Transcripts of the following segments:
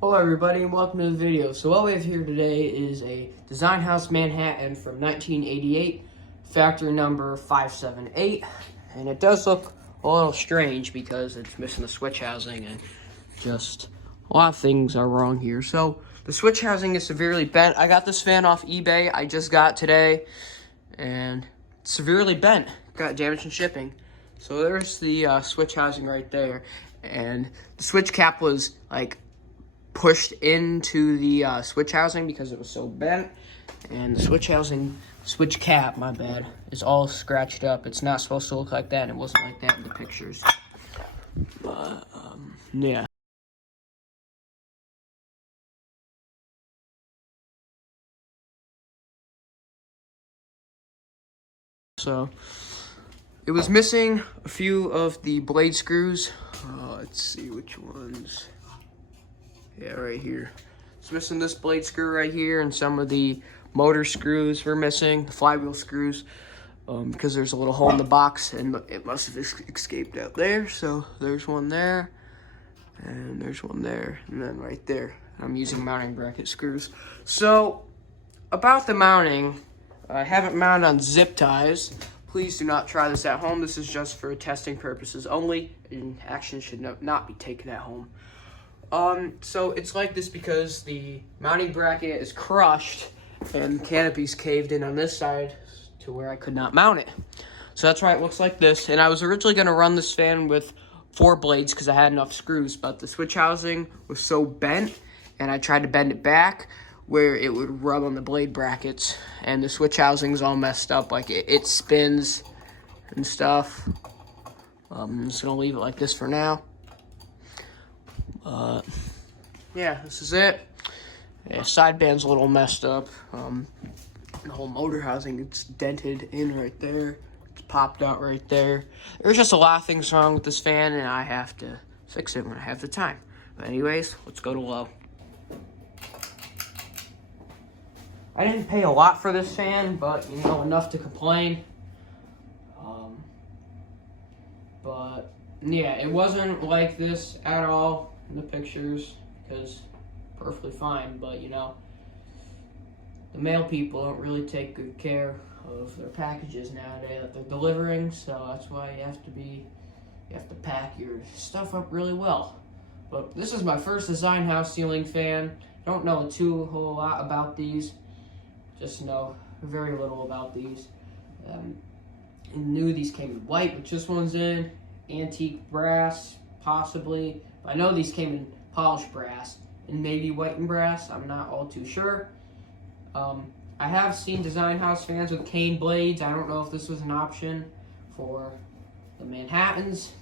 Hello everybody and welcome to the video. So what we have here today is a Design House Manhattan from 1988, factory number 578, and it does look a little strange because it's missing the switch housing and just a lot of things are wrong here. So the switch housing is severely bent. I got this fan off eBay, I just got today, and it's severely bent. Got damage in shipping. So there's the switch housing right there, and the switch cap was like pushed into the switch housing because it was so bent, and the switch cap, my bad, is all scratched up. It's not supposed to look like that, and it wasn't like that in the pictures. But yeah. So it was missing a few of the blade screws. Let's see which ones. Yeah, right here. It's missing this blade screw right here, and some of the motor screws were missing, the flywheel screws, because there's a little hole in the box, and it must have escaped out there. So there's one there, and there's one there, and then right there. I'm using mounting bracket screws. So about the mounting, I have it mounted on zip ties. Please do not try this at home. This is just for testing purposes only, and action should not be taken at home. So it's like this because the mounting bracket is crushed and the canopy's caved in on this side to where I could not mount it. So that's why it looks like this. And I was originally going to run this fan with 4 blades because I had enough screws, but the switch housing was so bent, and I tried to bend it back where it would rub on the blade brackets, and the switch housing's all messed up. Like it spins and stuff. I'm just going to leave it like this for now. Yeah, this is it. Yeah, sideband's a little messed up. The whole motor housing, it's dented in right there. It's popped out right there. There's just a lot of things wrong with this fan, and I have to fix it when I have the time. But anyways, let's go to low. I didn't pay a lot for this fan, but, you know, enough to complain. But, yeah, it wasn't like this at all in the pictures, because perfectly fine, but you know, the mail people don't really take good care of their packages nowadays that they're delivering, so that's why you have to pack your stuff up really well. But this is my first Design House ceiling fan. Don't know a whole lot about these, just know very little about these. I knew these came in white, which this one's in, antique brass, possibly. I know these came in polished brass and maybe white and brass. I'm not all too sure. I have seen Design House fans with cane blades. I don't know if this was an option for the Manhattans.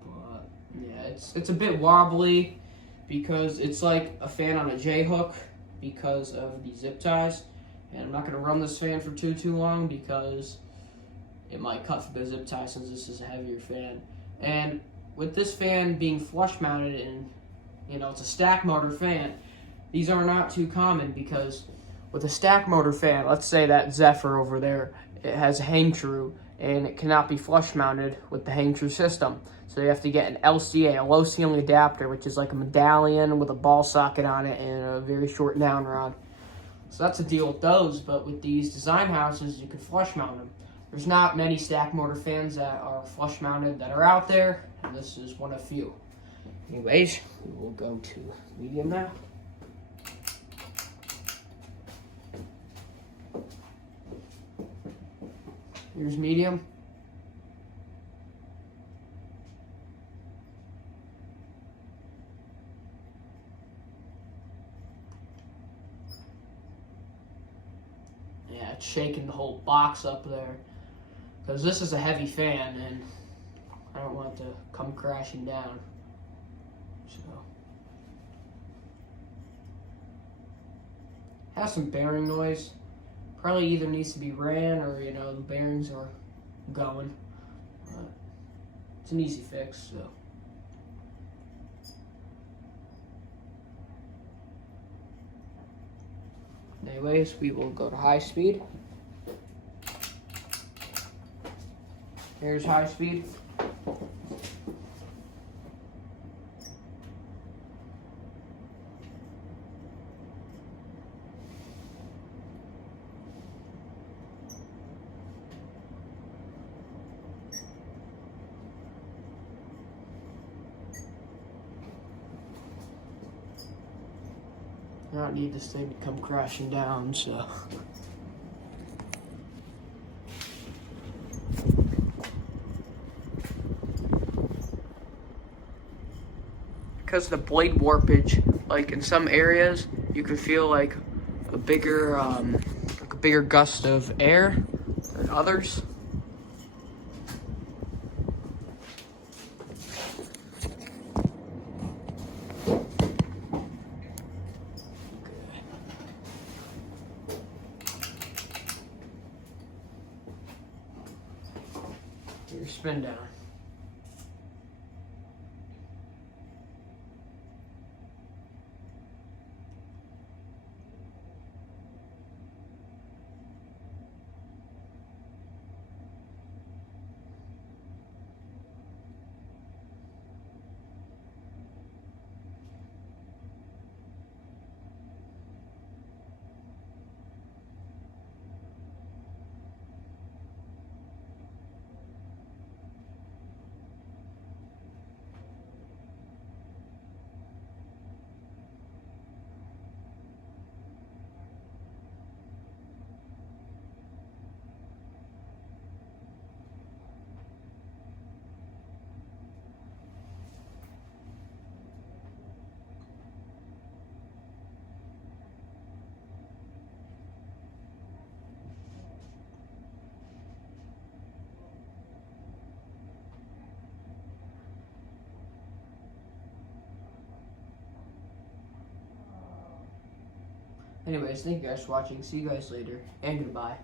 But yeah, it's a bit wobbly because it's like a fan on a J-hook because of the zip ties. And I'm not going to run this fan for too long because it might cut through the zip tie since this is a heavier fan. And with this fan being flush mounted and, you know, it's a stack motor fan, these are not too common because with a stack motor fan, let's say that Zephyr over there, it has a hang true and it cannot be flush mounted with the hang true system. So you have to get an LCA, a low ceiling adapter, which is like a medallion with a ball socket on it and a very short down rod. So that's the deal with those, but with these Design Houses, you can flush mount them. There's not many stack motor fans that are flush mounted that are out there, and this is one of few. Anyways, we will go to medium now. Here's medium. Yeah, it's shaking the whole box up there. Because this is a heavy fan, and I don't want it to come crashing down. So, has some bearing noise. Probably either needs to be ran or, you know, the bearings are going. But it's an easy fix, so. Anyways, we will go to high speed. Here's high speed. not need this thing to come crashing down, so. Because of the blade warpage, like in some areas, you can feel like a bigger gust of air than others. Your spin down. Anyways, thank you guys for watching. See you guys later, and goodbye.